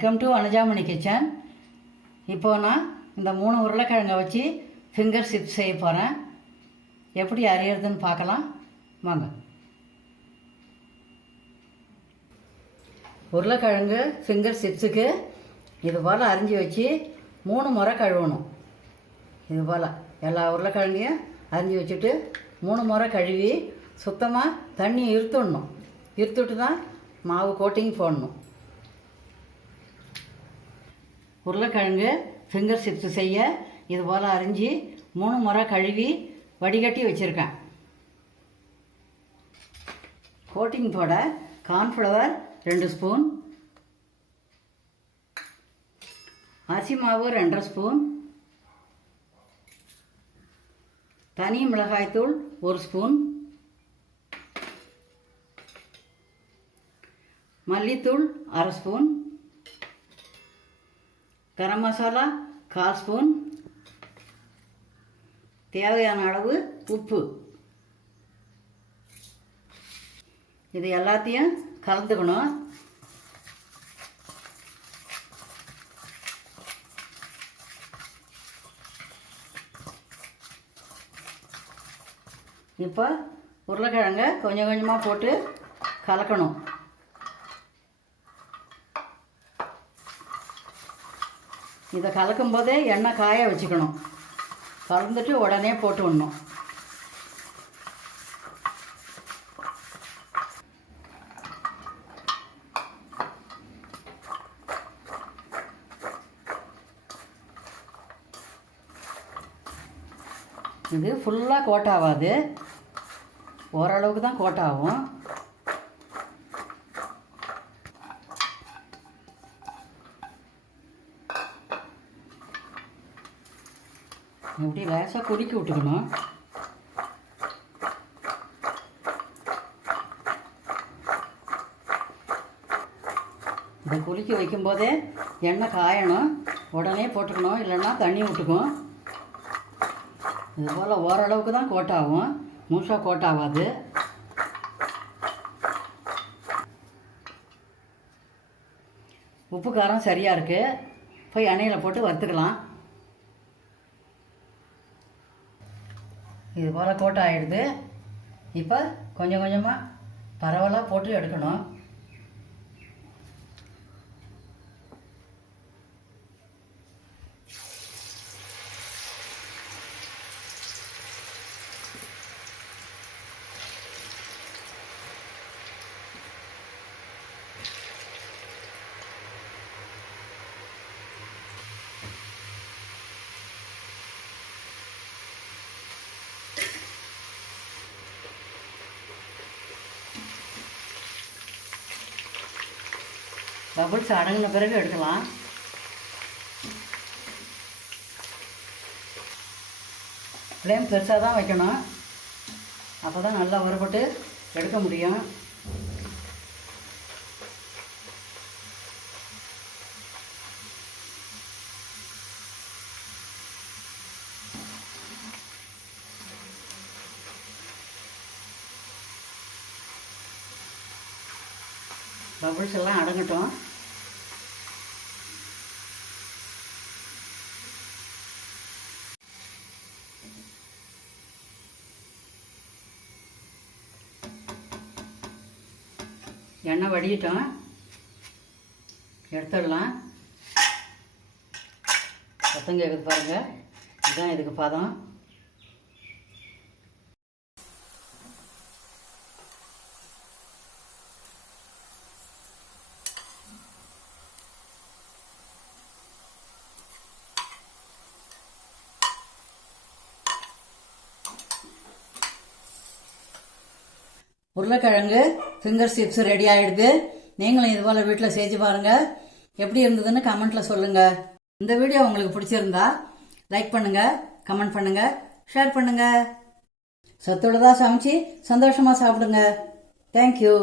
Welcome to Anujamani kitchen இப்போ நான் இந்த மூணு உருளைக்கிழங்கை வச்சு ஃபிங்கர் சிப்ஸ் செய்ய போகிறேன் எப்படி அறியறதுன்னு பார்க்கலாம். வாங்க. உருளைக்கிழங்கு ஃபிங்கர் சிப்ஸுக்கு இது போல் அரிஞ்சு வச்சு மூணு முறை கழுவணும். இது போல் எல்லா உருளைக்கிழங்கையும் அரிஞ்சு வச்சுட்டு மூணு முறை கழுவி சுத்தமாக தண்ணி இருத்துடணும் இருத்துட்டு தான் மாவு கோட்டிங் போடணும். உருளைக்கிழங்கு ஃபிங்கர் சிப்ஸ் செய்ய இது போல் அரிஞ்சு மூணு முறை கழுவி வடிகட்டி வச்சுருக்கேன். கோட்டிங் போட கார்ன்ஃப்ளவர் ரெண்டு ஸ்பூன் அரிசி மாவு ரெண்டரை ஸ்பூன் தனி மிளகாய்த்தூள் ஒரு ஸ்பூன் மல்லித்தூள் அரை ஸ்பூன் கரம் மசாலா கால் ஸ்பூன் தேவையான அளவு உப்பு. இது எல்லாத்தையும் கலந்துக்கணும். இப்போ உருளைக்கிழங்க கொஞ்சம் கொஞ்சமாக போட்டு கலக்கணும். இதை கலக்கும் போதே எண்ணெய் காய வச்சுக்கணும். கலந்துட்டு உடனே போட்டு விடணும். இது ஃபுல்லாக கோட் ஆகாது ஓரளவுக்கு தான் கோட் ஆகும் இப்படி லேசாக கொதிக்க விட்டுக்கணும். இதை கொதிக்க வைக்கும்போதே எண்ணெய் காயணும். உடனே போட்டுக்கணும் இல்லைன்னா தண்ணி விட்டுக்கும் இது போல் ஓரளவுக்கு தான் கோட்டாகும். முழுசாக கோட்டாகாது. உப்பு காரம் சரியாக இருக்குது போய் எண்ணெயில் போட்டு வறுத்துக்கலாம். இது போல் கோட்டை ஆகிடுது இப்போ கொஞ்சம் கொஞ்சமாக பரவலாக போட்டு எடுக்கணும். பபுள்ஸ் அடங்கின பிறகு எடுக்கலாம் ஃப்ளேம் பெருசாக தான் வைக்கணும். அப்போ தான் நல்லா வறுபட்டு எடுக்க முடியும். பபுள்ஸ் எல்லாம் அடங்கட்டும். எண்ணெய் வடிட்டோம் எடுத்துடலாம். சத்தம் கேட்குது பாருங்கள் இதுதான் இதுக்கு பதம். உருளைக்கிழங்கு ஃபிங்கர் சிப்ஸ் ரெடி ஆயிடுது. நீங்களும் இது போல வீட்டில் செஞ்சு பாருங்க. எப்படி இருந்ததுன்னு கமெண்ட்ல சொல்லுங்க. இந்த வீடியோ உங்களுக்கு பிடிச்சிருந்தா லைக் பண்ணுங்க கமெண்ட் பண்ணுங்க ஷேர் பண்ணுங்க. சத்துள்ளதா சமைச்சு சந்தோஷமா சாப்பிடுங்க. தேங்க்யூ